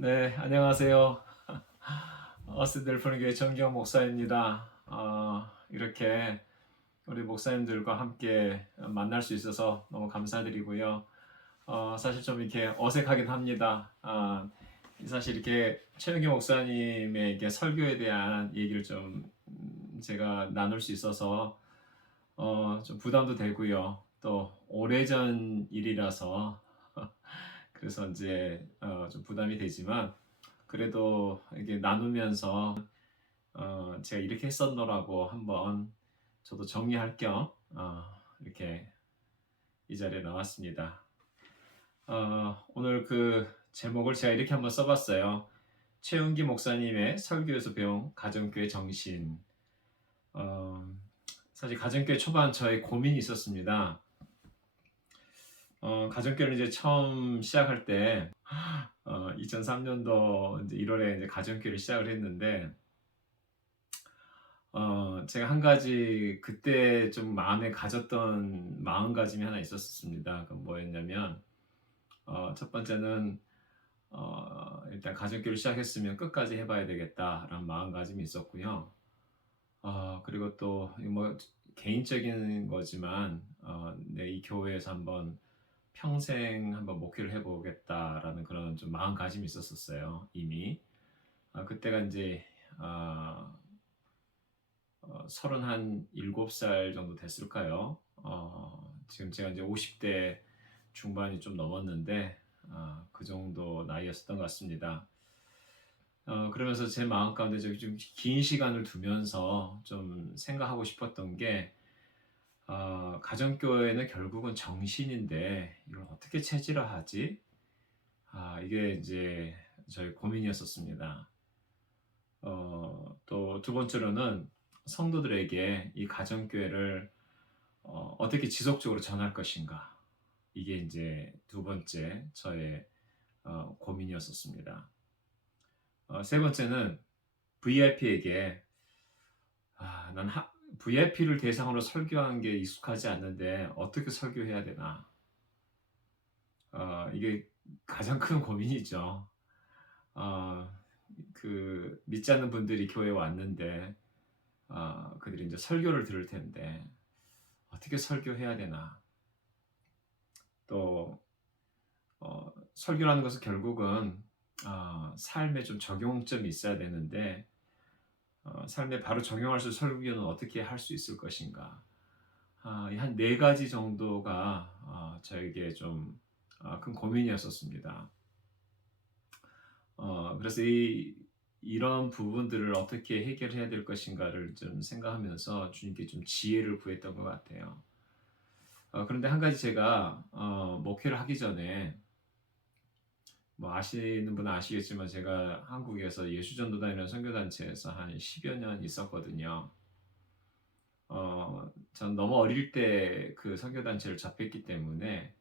네, 안녕하세요. 어스델 푸른교회 정경 목사입니다. 어, 이렇게 우리 목사님들과 함께 만날 수 있어서 너무 감사드리고요. 어, 사실 좀 이렇게 어색하긴 합니다. 아, 사실 이렇게 최영기 목사님에게 설교에 대한 얘기를 좀 음, 제가 나눌 수 있어서 어, 좀 부담도 되고요. 또 오래전 일이라서 그래서 이제 어, 좀 부담이 되지만 그래도 이게 나누면서 어, 제가 이렇게 했었노라고 한번 저도 정리할 겸 어, 이렇게 이 자리에 나왔습니다. 어, 오늘 그 제목을 제가 이렇게 한번 써봤어요. 최은기 목사님의 설교에서 배운 가정교회 정신. 어, 사실 가정교회 초반 저의 고민이 있었습니다. 어, 가정교회를 이제 처음 시작할 때, 어, 2003년도 이제 1월에 이제 가정교회를 시작을 했는데, 어, 제가 한 가지 그때 좀 마음에 가졌던 마음가짐이 하나 있었습니다. 그 뭐였냐면, 어, 첫 번째는, 어, 일단 가정교회를 시작했으면 끝까지 해봐야 되겠다라는 마음가짐이 있었고요. 어, 그리고 또, 뭐, 개인적인 거지만, 어, 내이 교회에서 한번 평생 한번 목회를 해보겠다라는 그런 좀 마음가짐이 있었었어요 이미 아, 그때가 이제 아, 어, 서른 한 일곱 살 정도 됐을까요? 어, 지금 제가 이제 50대 중반이 좀 넘었는데 아, 그 정도 나이였었던 것 같습니다. 어, 그러면서 제 마음 가운데 좀긴 시간을 두면서 좀 생각하고 싶었던 게 어, 가정교회는 결국은 정신인데 이걸 어떻게 체질화하지? 아, 이게 이제 저희 고민이었었습니다. 어, 또 두 번째로는 성도들에게 이 가정교회를 어, 어떻게 지속적으로 전할 것인가? 이게 이제 두 번째 저의 어, 고민이었었습니다. 어, 세 번째는 VIP에게 아, 난 하, VIP를 대상으로 설교하는 게 익숙하지 않는데 어떻게 설교해야 되나? 어, 이게 가장 큰 고민이죠. 어, 그 믿지 않는 분들이 교회에 왔는데 어, 그들이 이제 설교를 들을 텐데 어떻게 설교해야 되나? 또 어, 설교라는 것은 결국은 어, 삶에 좀 적용점이 있어야 되는데 어, 삶에 바로 적용할 수 설교는 어떻게 할 수 있을 것인가? 아, 한네 가지 정도가 어, 저에게 좀큰 어, 고민이었었습니다. 어, 그래서 이, 이런 부분들을 어떻게 해결해야 될 것인가를 좀 생각하면서 주님께 좀 지혜를 구했던 것 같아요. 어, 그런데 한 가지 제가 어, 목회를 하기 전에 뭐 아시는 분은 아시겠지만 제가 한국에서 예수전도단이라는 선교단체에서 한 10여 년 있었거든요. 어, 전 너무 어릴 때 그 선교단체를 접했기 때문에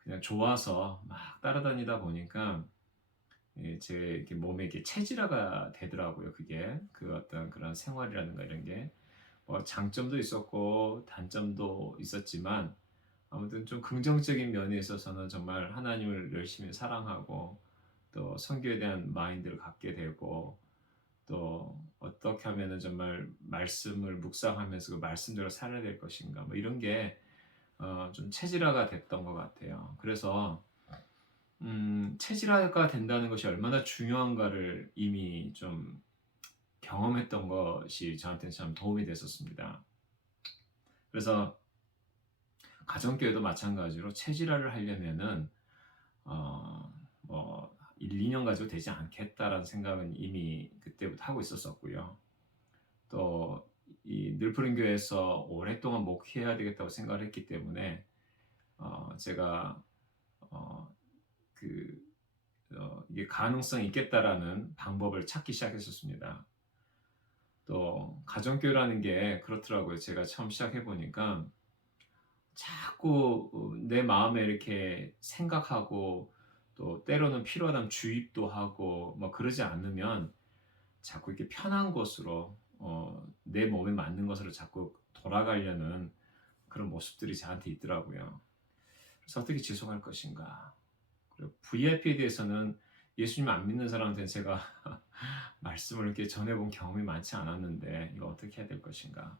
그냥 좋아서 막 따라다니다 보니까 제 몸에 이게 체질화가 되더라고요. 그게 그 어떤 그런 생활이라든가 이런 게 뭐 장점도 있었고 단점도 있었지만 아무튼 좀 긍정적인 면에 있어서는 정말 하나님을 열심히 사랑하고 또 성교에 대한 마인드를 갖게 되고 또 어떻게 하면은 정말 말씀을 묵상하면서 그 말씀대로 살아야 될 것인가 뭐 이런 게좀 어 체질화가 됐던 것 같아요. 그래서 음, 체질화가 된다는 것이 얼마나 중요한가를 이미 좀 경험했던 것이 저한테는 참 도움이 됐었습니다. 그래서 가정교회도 마찬가지로 체질화를 하려면은 어, 뭐 1, 2년 가지고 되지 않겠다라는 생각은 이미 그때부터 하고 있었었고요. 또 이 늘푸른 교회에서 오랫동안 목회해야 되겠다고 생각을 했기 때문에 어, 제가 어, 그 어, 이게 가능성이 있겠다라는 방법을 찾기 시작했었습니다. 또 가정교회라는 게 그렇더라고요. 제가 처음 시작해 보니까 자꾸 어, 내 마음에 이렇게 생각하고 또 때로는 필요하다면 주입도 하고 뭐 그러지 않으면 자꾸 이렇게 편한 곳으로 어, 내 몸에 맞는 것으로 자꾸 돌아가려는 그런 모습들이 저한테 있더라고요. 그래서 어떻게 지속할 것인가? 그리고 VIP에 대해서는 예수님 안 믿는 사람한테 제가 말씀을 이렇게 전해본 경험이 많지 않았는데 이거 어떻게 해야 될 것인가.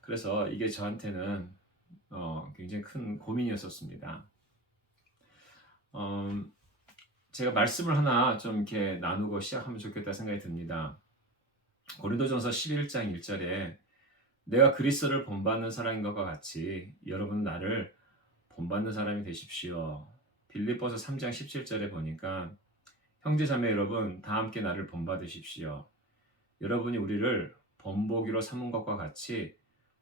그래서 이게 저한테는 어, 굉장히 큰 고민이었었습니다. 어, 제가 말씀을 하나 좀 이렇게 나누고 시작하면 좋겠다 생각이 듭니다. 고린도전서 11장 1절에 내가 그리스도를 본받는 사람인 것과 같이 여러분 나를 본받는 사람이 되십시오. 빌립보서 3장 17절에 보니까 형제 자매 여러분 다 함께 나를 본받으십시오. 여러분이 우리를 본보기로 삼은 것과 같이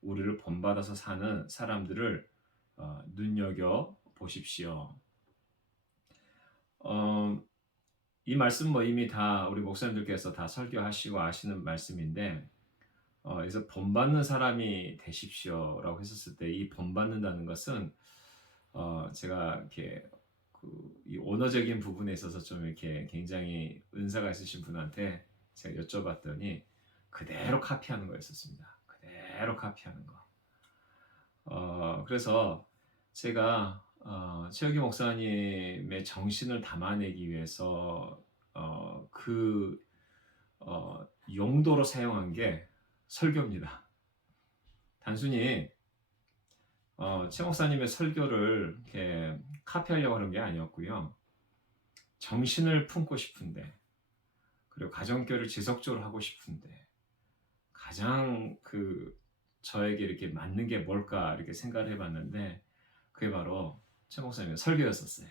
우리를 본받아서 사는 사람들을 어, 눈여겨 보십시오. 어, 이 말씀 뭐 이미 다 우리 목사님들께서 다 설교하시고 아시는 말씀인데 어, 그래서 본받는 사람이 되십시오라고 했었을 때 이 본받는다는 것은 어, 제가 이렇게 그 이 언어적인 부분에 있어서 좀 이렇게 굉장히 은사가 있으신 분한테 제가 여쭤봤더니 그대로 카피하는 거였었습니다. 그대로 카피하는 거. 어, 그래서 제가 어, 최혁기 목사님의 정신을 담아내기 위해서 어, 그 어, 용도로 사용한 게 설교입니다. 단순히 어, 최 목사님의 설교를 이렇게 카피하려고 하는 게 아니었고요. 정신을 품고 싶은데 그리고 가정교를 지속적으로 하고 싶은데 가장 그 저에게 이렇게 맞는 게 뭘까 이렇게 생각을 해봤는데 그게 바로 최 목사님의 설교였었어요.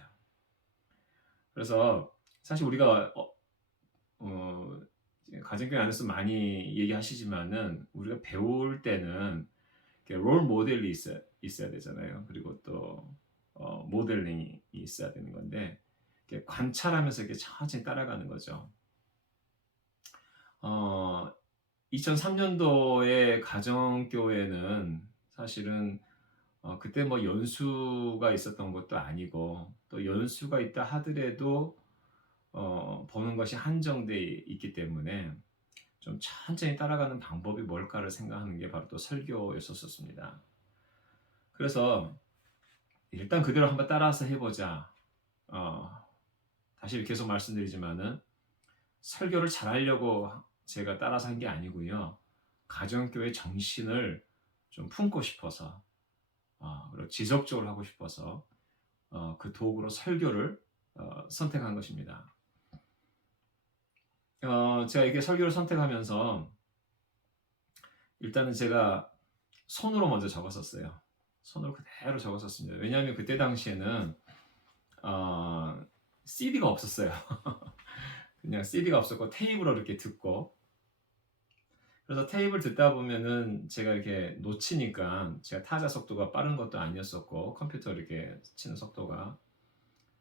그래서 사실 우리가 어, 어, 가정교회 안에서 많이 얘기하시지만은 우리가 배울 때는 롤 모델이 있어야, 있어야 되잖아요. 그리고 또 어, 모델링이 있어야 되는 건데 관찰하면서 이렇게 천천히 따라가는 거죠. 어, 2003년도에 가정교회는 사실은 어, 그때 뭐 연수가 있었던 것도 아니고 또 연수가 있다 하더라도 어, 보는 것이 한정돼 있기 때문에 좀 천천히 따라가는 방법이 뭘까를 생각하는 게 바로 또 설교였었습니다. 그래서 일단 그대로 한번 따라서 해보자. 어, 다시 계속 말씀드리지만은 설교를 잘하려고 제가 따라서 한 게 아니고요. 가정교회 정신을 좀 품고 싶어서 어, 그리고 지속적으로 하고 싶어서 어, 그 도구로 설교를 어, 선택한 것입니다. 어, 제가 이게 설교를 선택하면서 일단은 제가 손으로 먼저 적었었어요. 손으로 그대로 적었었습니다. 왜냐하면 그때 당시에는 어, CD가 없었어요. 그냥 CD가 없었고 테이프로 이렇게 듣고 그래서 테이프를 듣다 보면은 제가 이렇게 놓치니까 제가 타자 속도가 빠른 것도 아니었었고 컴퓨터 이렇게 치는 속도가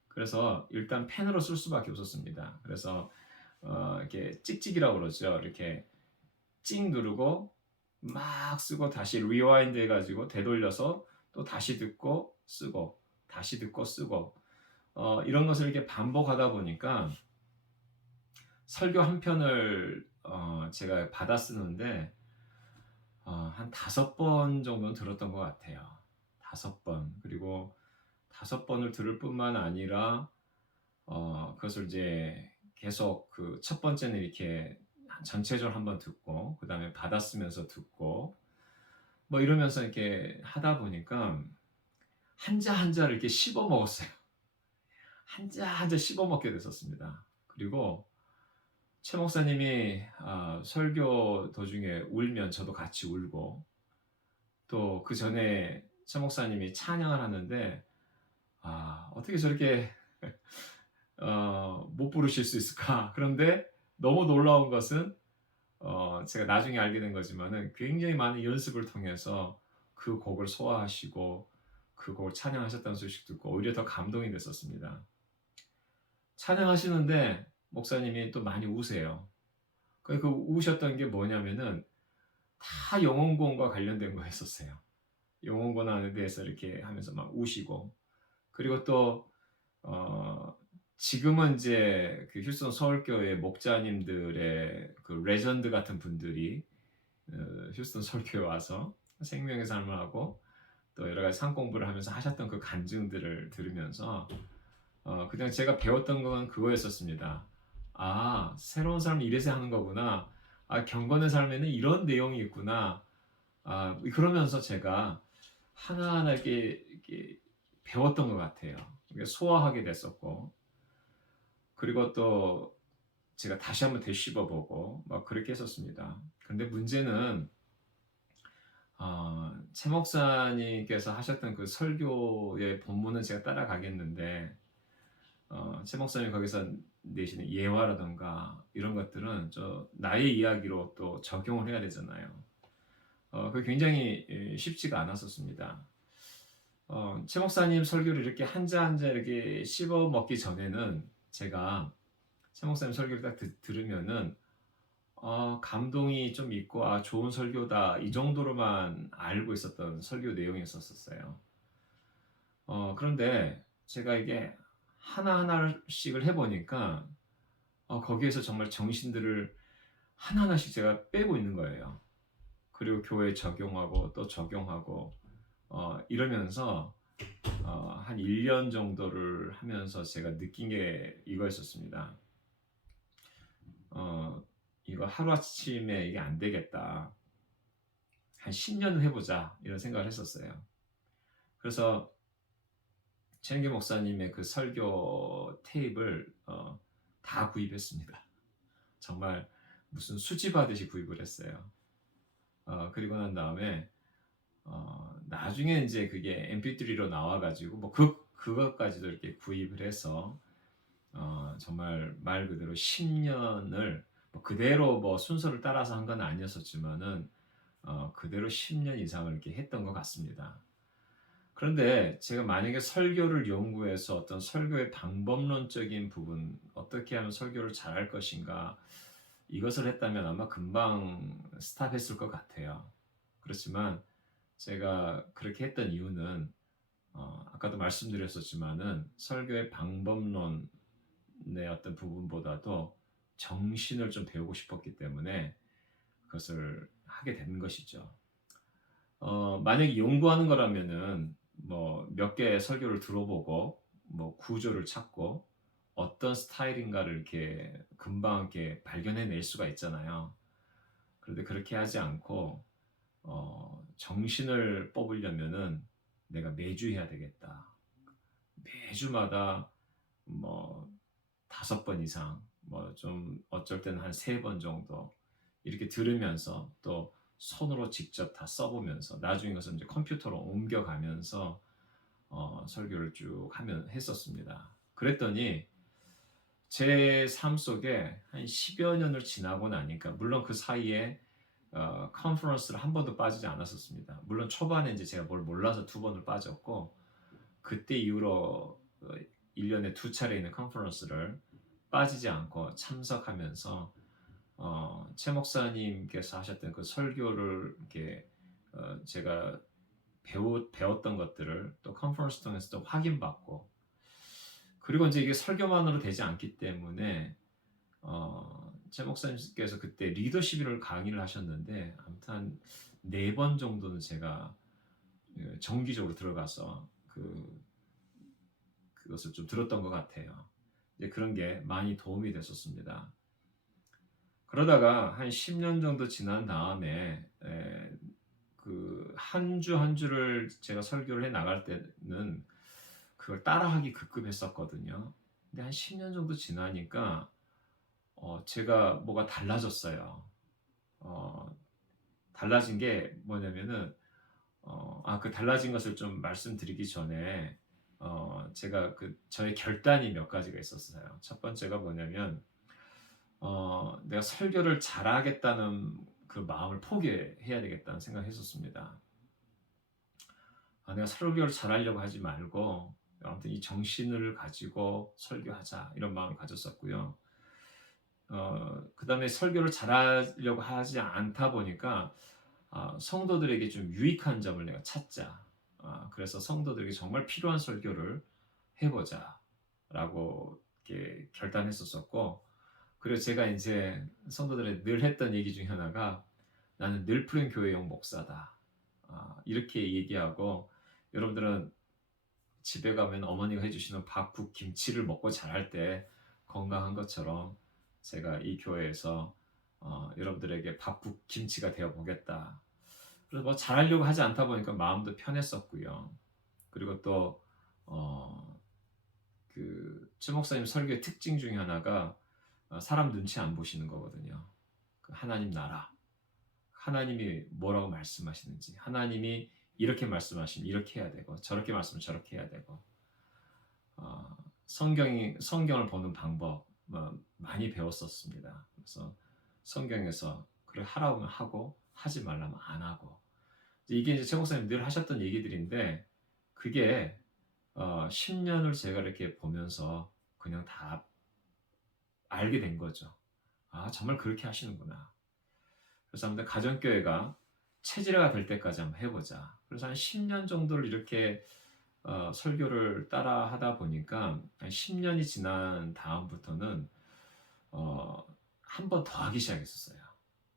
그래서 일단 펜으로 쓸 수밖에 없었습니다. 그래서 어, 이렇게 찍찍이라고 그러죠. 이렇게 찍 누르고 막 쓰고 다시 리와인드 해가지고 되돌려서 또 다시 듣고 쓰고 다시 듣고 쓰고 어, 이런 것을 이렇게 반복하다 보니까 설교 한 편을 어, 제가 받아 쓰는데 어, 한 다섯 번 정도는 들었던 것 같아요. 다섯 번 그리고 다섯 번을 들을 뿐만 아니라 어, 그것을 이제 계속 그 첫 번째는 이렇게 전체적으로 한번 듣고 그 다음에 받았으면서 듣고 뭐 이러면서 이렇게 하다 보니까 한자 한자를 이렇게 씹어 먹었어요. 한자 한자 씹어 먹게 됐었습니다. 그리고 최 목사님이 어, 설교 도중에 울면 저도 같이 울고 또 그 전에 최 목사님이 찬양을 하는데 아 어떻게 저렇게 어, 못 부르실 수 있을까? 그런데 너무 놀라운 것은 어, 제가 나중에 알게 된 거지만은 굉장히 많은 연습을 통해서 그 곡을 소화하시고 그 곡을 찬양하셨다는 소식 듣고 오히려 더 감동이 됐었습니다. 찬양하시는데 목사님이 또 많이 우세요. 그 우셨던 게 뭐냐면은 다 영혼권과 관련된 거였었어요. 영혼권 안에 대해서 이렇게 하면서 막 우시고 그리고 또 어, 지금은 이제 그 휴스턴 서울교회 목자님들의 그 레전드 같은 분들이 어, 휴스턴 서울교회 와서 생명의 삶을 하고 또 여러 가지 상 공부를 하면서 하셨던 그 간증들을 들으면서 어, 그냥 제가 배웠던 건 그거였었습니다. 아, 새로운 삶을 이래서 하는 거구나. 아, 경건의 삶에는 이런 내용이 있구나. 아, 그러면서 제가 하나하나 이렇게, 이렇게 배웠던 것 같아요. 소화하게 됐었고, 그리고 또 제가 다시 한번 되씹어 보고, 막 그렇게 했었습니다. 근데 문제는, 어, 최 목사님께서 하셨던 그 설교의 본문은 제가 따라가겠는데, 어, 최 목사님 거기서 내시는 예화라던가 이런 것들은 저 나의 이야기로 또 적용을 해야 되잖아요. 어, 그 굉장히 예, 쉽지가 않았었습니다. 어, 최 목사님 설교를 이렇게 한자 한자 이렇게 씹어 먹기 전에는 제가 최 목사님 설교를 딱 드, 들으면은 어, 감동이 좀 있고 아 좋은 설교다 이 정도로만 알고 있었던 설교 내용이었었어요. 어, 그런데 제가 이게 하나하나씩을 해보니까 어, 거기에서 정말 정신들을 하나하나씩 제가 빼고 있는 거예요. 그리고 교회에 적용하고 또 적용하고 어, 이러면서 어, 한 1년 정도를 하면서 제가 느낀 게 이거였었습니다. 어, 이거 하루아침에 이게 안 되겠다. 한 10년은 해보자. 이런 생각을 했었어요. 그래서 최은기 목사님의 그 설교 테이프를 어, 다 구입했습니다. 정말 무슨 수집하듯이 구입을 했어요. 어, 그리고 난 다음에 어, 나중에 이제 그게 MP3로 나와가지고 뭐 그 그것까지도 이렇게 구입을 해서 어, 정말 말 그대로 10년을 뭐 그대로 뭐 순서를 따라서 한 건 아니었었지만은 어, 그대로 10년 이상을 이렇게 했던 것 같습니다. 그런데 제가 만약에 설교를 연구해서 어떤 설교의 방법론적인 부분, 어떻게 하면 설교를 잘할 것인가, 이것을 했다면 아마 금방 스탑했을 것 같아요. 그렇지만 제가 그렇게 했던 이유는, 어, 아까도 말씀드렸었지만은 설교의 방법론의 어떤 부분보다도 정신을 좀 배우고 싶었기 때문에 그것을 하게 된 것이죠. 어, 만약에 연구하는 거라면은 뭐 몇 개의 설교를 들어보고 뭐 구조를 찾고 어떤 스타일인가를 이렇게 금방 이렇게 발견해낼 수가 있잖아요. 그런데 그렇게 하지 않고 어, 정신을 뽑으려면은 내가 매주 해야 되겠다. 매주마다 뭐 다섯 번 이상, 뭐 좀 어쩔 때는 한 세 번 정도 이렇게 들으면서 또 손으로 직접 다 써보면서 나중에 그것을 이제 컴퓨터로 옮겨가면서 어, 설교를 쭉 하면 했었습니다. 그랬더니 제 삶 속에 한 10여 년을 지나고 나니까 물론 그 사이에 어, 컨퍼런스를 한 번도 빠지지 않았었습니다. 물론 초반에 이제 제가 뭘 몰라서 두 번을 빠졌고 그때 이후로 1년에 어, 두 차례 있는 컨퍼런스를 빠지지 않고 참석하면서 어, 최 목사님께서 하셨던 그 설교를 이렇게 어, 제가 배우, 배웠던 것들을 또 컨퍼런스 통해서 또 확인받고 그리고 이제 이게 설교만으로 되지 않기 때문에 어, 최 목사님께서 그때 리더십을 강의를 하셨는데 아무튼 네 번 정도는 제가 예, 정기적으로 들어가서 그 그것을 좀 들었던 것 같아요. 이제 그런 게 많이 도움이 됐었습니다. 그러다가 한 10년 정도 지난 다음에 그 한주한 주를 제가 설교를 해 나갈 때는 그걸 따라하기 급급했었거든요. 근데 한 10년 정도 지나니까 어 제가 뭐가 달라졌어요. 어 달라진 게 뭐냐면은 어 아 그 달라진 것을 좀 말씀드리기 전에 어 제가 그 저의 결단이 몇 가지가 있었어요. 첫 번째가 뭐냐면 어, 내가 설교를 잘하겠다는 그 마음을 포기해야 되겠다는 생각을 했었습니다. 아, 내가 설교를 잘하려고 하지 말고 아무튼 이 정신을 가지고 설교하자 이런 마음을 가졌었고요. 어, 그 다음에 설교를 잘하려고 하지 않다 보니까 아, 성도들에게 좀 유익한 점을 내가 찾자. 아, 그래서 성도들에게 정말 필요한 설교를 해보자 라고 결단했었었고 그리고 제가 이제 성도들에 늘 했던 얘기 중에 하나가 나는 늘 푸른 교회용 목사다. 아, 이렇게 얘기하고 여러분들은 집에 가면 어머니가 해주시는 밥, 국, 김치를 먹고 자랄 때 건강한 것처럼 제가 이 교회에서 어, 여러분들에게 밥, 국, 김치가 되어 보겠다. 그래서 뭐 잘하려고 하지 않다 보니까 마음도 편했었고요. 그리고 또 어, 목사님 설교의 특징 중에 하나가 어, 사람 눈치 안 보시는 거거든요. 그 하나님 나라, 하나님이 뭐라고 말씀하시는지, 하나님이 이렇게 말씀하시면 이렇게 해야 되고, 저렇게 말씀을 저렇게 해야 되고, 어, 성경이 성경을 보는 방법 뭐 많이 배웠었습니다. 그래서 성경에서 그래 하라면 하고 하지 말라면 안 하고 이게 이제 최 목사님 늘 하셨던 얘기들인데 그게 어, 10년을 제가 이렇게 보면서 그냥 다 알게 된 거죠. 아 정말 그렇게 하시는구나. 그래서 아무튼 가정교회가 체질화가 될 때까지 한번 해보자. 그래서 한 10년 정도를 이렇게 어, 설교를 따라 하다 보니까 한 10년이 지난 다음부터는 어, 한 번 더 하기 시작했었어요.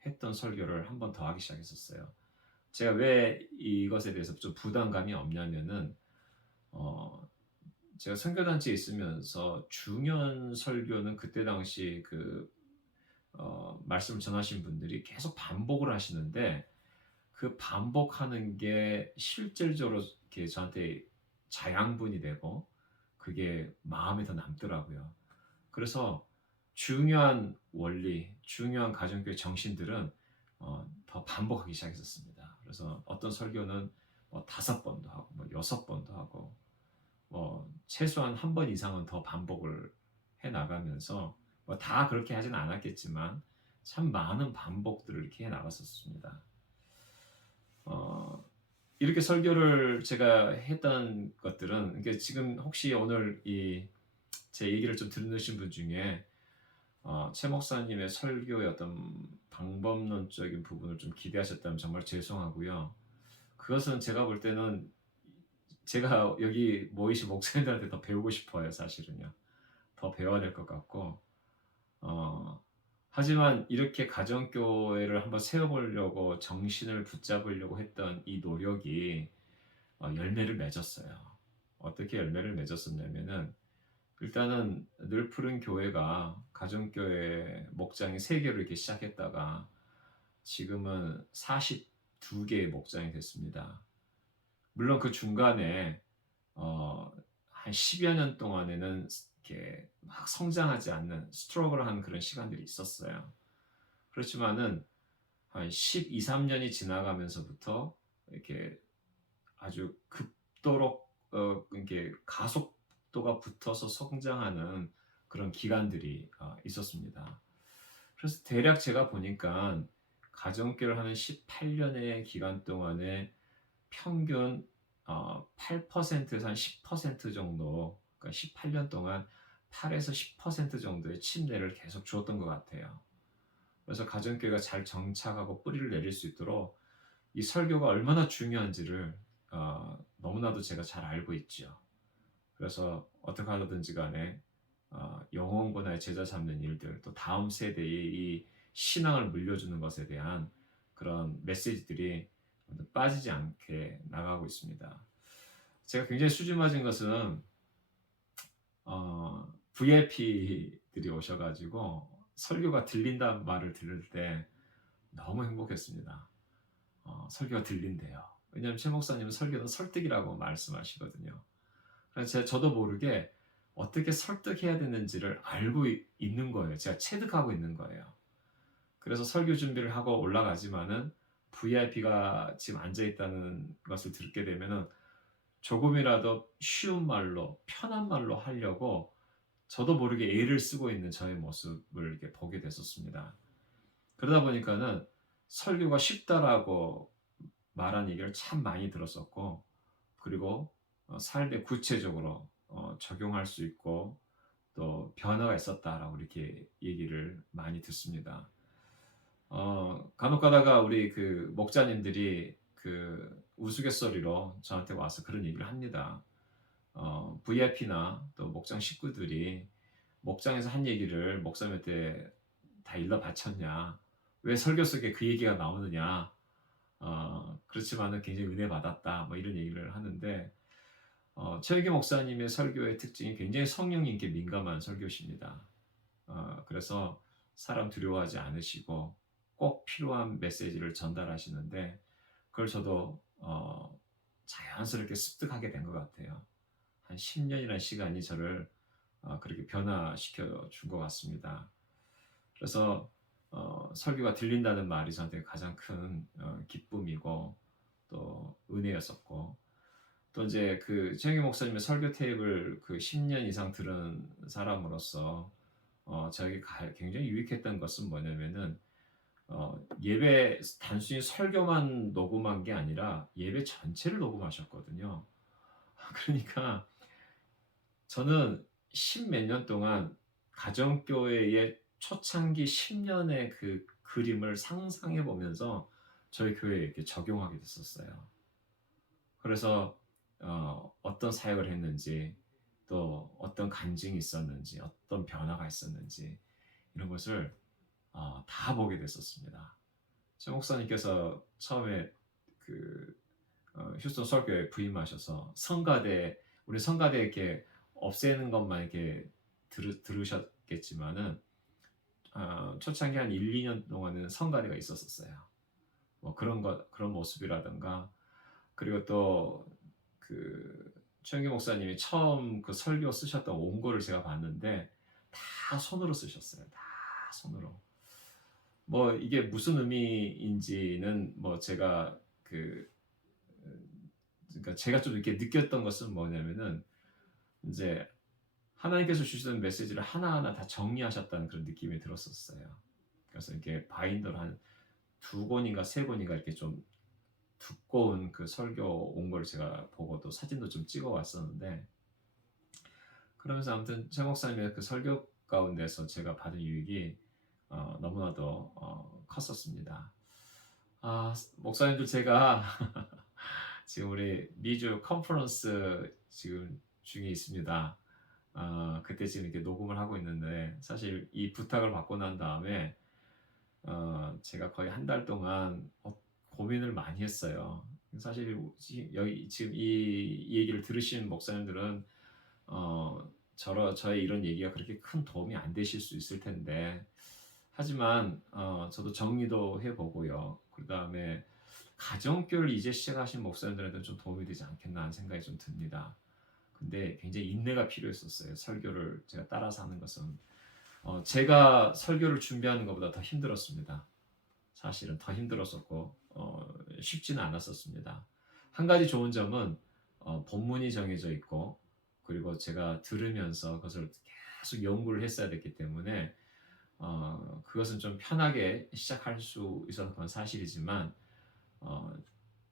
했던 설교를 한 번 더 하기 시작했었어요. 제가 왜 이것에 대해서 좀 부담감이 없냐면은 어, 제가 선교단체에 있으면서 중요한 설교는 그때 당시 그 어, 말씀을 전하신 분들이 계속 반복을 하시는데 그 반복하는 게 실질적으로 이렇게 저한테 자양분이 되고 그게 마음에 더 남더라고요. 그래서 중요한 원리, 중요한 가정교회 정신들은 어, 더 반복하기 시작했었습니다. 그래서 어떤 설교는 뭐 다섯 번도 하고, 뭐 여섯 번도 하고, 뭐 최소한 한 번 이상은 더 반복을 해 나가면서 뭐 다 그렇게 하진 않았겠지만 참 많은 반복들을 이렇게 해 나갔었습니다. 어, 이렇게 설교를 제가 했던 것들은 그러니까 지금 혹시 오늘 이 제 얘기를 좀 들으신 분 중에 어, 최 목사님의 설교의 어떤 방법론적인 부분을 좀 기대하셨다면 정말 죄송하고요. 그것은 제가 볼 때는 제가 여기 모이신 목사님들한테 더 배우고 싶어요, 사실은요. 더 배워야 될 것 같고, 어, 하지만 이렇게 가정교회를 한번 세워보려고 정신을 붙잡으려고 했던 이 노력이 어, 열매를 맺었어요. 어떻게 열매를 맺었었냐면은 일단은 늘 푸른 교회가 가정교회 목장이 3개로 이렇게 시작했다가 지금은 42개의 목장이 됐습니다. 물론 그 중간에 어, 한 10여 년 동안에는 이렇게 막 성장하지 않는 스트러글한 그런 시간들이 있었어요. 그렇지만은 한 12, 3년이 지나가면서부터 이렇게 아주 급도로 어, 이렇게 가속도가 붙어서 성장하는 그런 기간들이 어, 있었습니다. 그래서 대략 제가 보니까 가정교를 하는 18년의 기간 동안에 평균 어, 8%에서 한 10% 정도, 그러니까 18년 동안 8에서 10% 정도의 침례를 계속 주었던 것 같아요. 그래서 가정교회가 잘 정착하고 뿌리를 내릴 수 있도록 이 설교가 얼마나 중요한지를 어, 너무나도 제가 잘 알고 있죠. 그래서 어떻게 하든지 간에 어, 영혼권의 제자 삼는 일들, 또 다음 세대의 이 신앙을 물려주는 것에 대한 그런 메시지들이 빠지지 않게 나가고 있습니다. 제가 굉장히 수지 맞은 것은 어, VIP들이 오셔가지고 설교가 들린다는 말을 들을 때 너무 행복했습니다. 어, 설교가 들린대요. 왜냐하면 최 목사님은 설교는 설득이라고 말씀하시거든요. 그래서 저도 모르게 어떻게 설득해야 되는지를 알고 있는 거예요. 제가 체득하고 있는 거예요. 그래서 설교 준비를 하고 올라가지만은 VIP가 지금 앉아 있다는 것을 듣게 되면은 조금이라도 쉬운 말로 편한 말로 하려고 저도 모르게 애를 쓰고 있는 저의 모습을 이렇게 보게 됐었습니다. 그러다 보니까는 설교가 쉽다라고 말한 얘기를 참 많이 들었었고 그리고 어, 삶에 구체적으로 어, 적용할 수 있고 또 변화가 있었다라고 이렇게 얘기를 많이 듣습니다. 어, 간혹 가다가 우리 그 목자님들이 그 우스갯소리로 저한테 와서 그런 얘기를 합니다. 어, VIP나 또 목장 식구들이 목장에서 한 얘기를 목사님한테 다 일러 바쳤냐? 왜 설교 속에 그 얘기가 나오느냐? 어, 그렇지만은 굉장히 은혜 받았다. 뭐 이런 얘기를 하는데 어, 최혁기 목사님의 설교의 특징이 굉장히 성령님께 민감한 설교십니다. 어, 그래서 사람 두려워하지 않으시고 꼭 필요한 메시지를 전달하시는데 그걸 저도 어, 자연스럽게 습득하게 된 것 같아요. 한 10년이라는 시간이 저를 어, 그렇게 변화시켜 준 것 같습니다. 그래서 어, 설교가 들린다는 말이 저한테 가장 큰 어, 기쁨이고 또 은혜였었고 또 이제 그 최영희 목사님의 설교 테이프를 그 10년 이상 들은 사람으로서 어, 저에게 가- 굉장히 유익했던 것은 뭐냐면은 어, 예배 단순히 설교만 녹음한 게 아니라 예배 전체를 녹음하셨거든요. 그러니까 저는 십몇 년 동안 가정교회의 초창기 10년의 그 그림을 상상해 보면서 저희 교회에 이렇게 적용하게 됐었어요. 그래서 어, 어떤 사역을 했는지 또 어떤 간증이 있었는지 어떤 변화가 있었는지 이런 것을 어, 다 보게 됐었습니다. 최 목사님께서 처음에 그 어, 휴스턴 설교에 부임하셔서 성가대 우리 성가대 이렇게 없애는 것만 이렇게 들으, 들으셨겠지만은 어, 초창기 한 1, 2년 동안은 성가대가 있었었어요. 뭐 그런 것 그런 모습이라든가 그리고 또그 최영기 목사님이 처음 그 설교 쓰셨던 원고를 제가 봤는데 다 손으로 쓰셨어요. 다 손으로. 뭐 이게 무슨 의미인지는 뭐 제가 그 그러니까 제가 좀 이렇게 느꼈던 것은 뭐냐면은 이제 하나님께서 주시던 메시지를 하나하나 다 정리하셨다는 그런 느낌이 들었었어요. 그래서 이렇게 바인더를 한 두 권인가 세 권인가 이렇게 좀 두꺼운 그 설교 온 걸 제가 보고 또 사진도 좀 찍어 왔었는데 그러면서 아무튼 최 목사님의 그 설교 가운데서 제가 받은 유익이 어, 너무나도 어, 컸었습니다. 아 목사님들 제가 지금 우리 미주 컨퍼런스 지금 중에 있습니다. 어, 그때 지금 이렇게 녹음을 하고 있는데 사실 이 부탁을 받고 난 다음에 어, 제가 거의 한 달 동안 어, 고민을 많이 했어요. 사실 지- 여기 지금 이, 이 얘기를 들으신 목사님들은 어, 저러 저의 이런 얘기가 그렇게 큰 도움이 안 되실 수 있을 텐데 하지만 어, 저도 정리도 해보고요. 그 다음에 가정교를 이제 시작하신 목사님들한테는 좀 도움이 되지 않겠나 하는 생각이 좀 듭니다. 근데 굉장히 인내가 필요했었어요. 설교를 제가 따라서 하는 것은 어, 제가 설교를 준비하는 것보다 더 힘들었습니다. 사실은 더 힘들었었고 어, 쉽지는 않았었습니다. 한 가지 좋은 점은 어, 본문이 정해져 있고 그리고 제가 들으면서 그것을 계속 연구를 했어야 됐기 때문에 어, 그것은 좀 편하게 시작할 수 그건 사실이지만 어,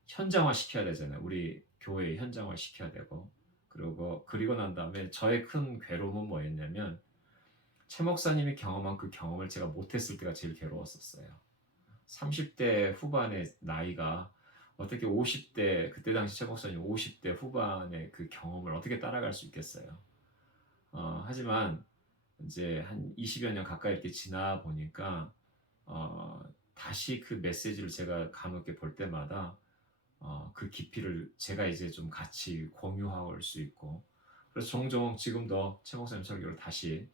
현장화 시켜야 되잖아요. 우리 교회 현장화 시켜야 되고 그리고 그리고 난 다음에 저의 큰 괴로움은 뭐였냐면 최 목사님이 경험한 그 경험을 제가 못했을 때가 제일 괴로웠었어요. 30대 후반의 나이가 어떻게 50대 그때 당시 최 목사님 50대 후반의 그 경험을 어떻게 따라갈 수 있겠어요. 어, 하지만 이제 한 20여 년 가까이 이렇게 지나 보니까 어, 다시 그 메시지를 제가 감옥에 볼 때마다 어, 그 깊이를 제가 이제 좀 같이 공유할 수 있고 그래서 종종 지금도 최 목사님 설교를 다시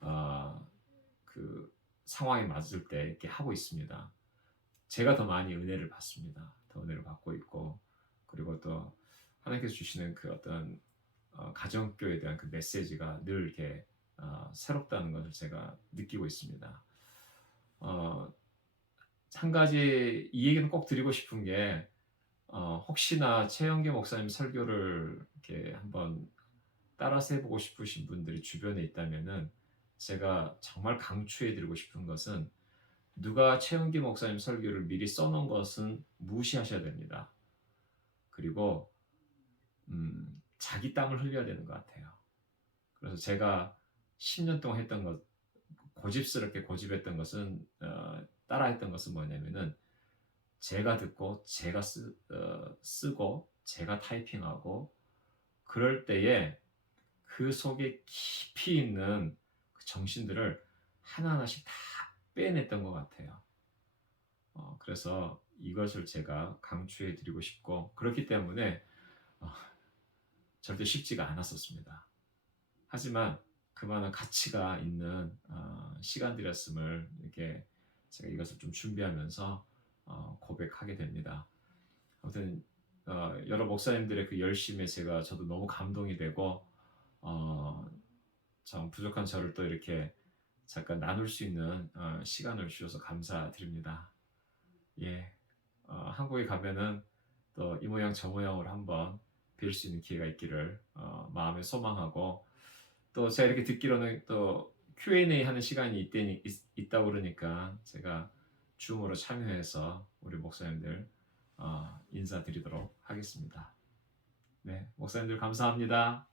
어, 그 상황에 맞을 때 이렇게 하고 있습니다. 제가 더 많이 은혜를 받습니다. 더 은혜를 받고 있고 그리고 또 하나님께서 주시는 그 어떤 어, 가정교회에 대한 그 메시지가 늘 이렇게 어, 새롭다는 것을 제가 느끼고 있습니다. 어, 한 가지 이 얘기는 꼭 드리고 싶은 게 어, 혹시나 최영계 목사님 설교를 이렇게 한번 따라서 해보고 싶으신 분들이 주변에 있다면은 제가 정말 강추해드리고 싶은 것은 누가 최영기 목사님 설교를 미리 써놓은 것은 무시하셔야 됩니다. 그리고 음, 자기 땀을 흘려야 되는 것 같아요. 그래서 제가 10년 동안 했던 것, 고집스럽게 고집했던 것은 어, 따라했던 것은 뭐냐면은 제가 듣고 제가 쓰, 어, 쓰고 제가 타이핑하고 그럴 때에 그 속에 깊이 있는 그 정신들을 하나하나씩 다 빼냈던 것 같아요. 어, 그래서 이것을 제가 강추해 드리고 싶고 그렇기 때문에 어, 절대 쉽지가 않았었습니다. 하지만 그만한 가치가 있는 어, 시간들이었음을 이렇게 제가 이것을 좀 준비하면서 어, 고백하게 됩니다. 아무튼 어, 여러 목사님들의 그 열심에 제가 저도 너무 감동이 되고 어, 참 부족한 저를 또 이렇게 잠깐 나눌 수 있는 어, 시간을 주셔서 감사드립니다. 예, 어, 한국에 가면은 또 이 모양 저 모양으로 한번 뵐수 있는 기회가 있기를 어, 마음에 소망하고 또 제가 이렇게 듣기로는 또 Q&A 하는 시간이 있다니, 있, 있다 그러니까 제가 줌으로 참여해서 우리 목사님들 어, 인사드리도록 하겠습니다. 네, 목사님들 감사합니다.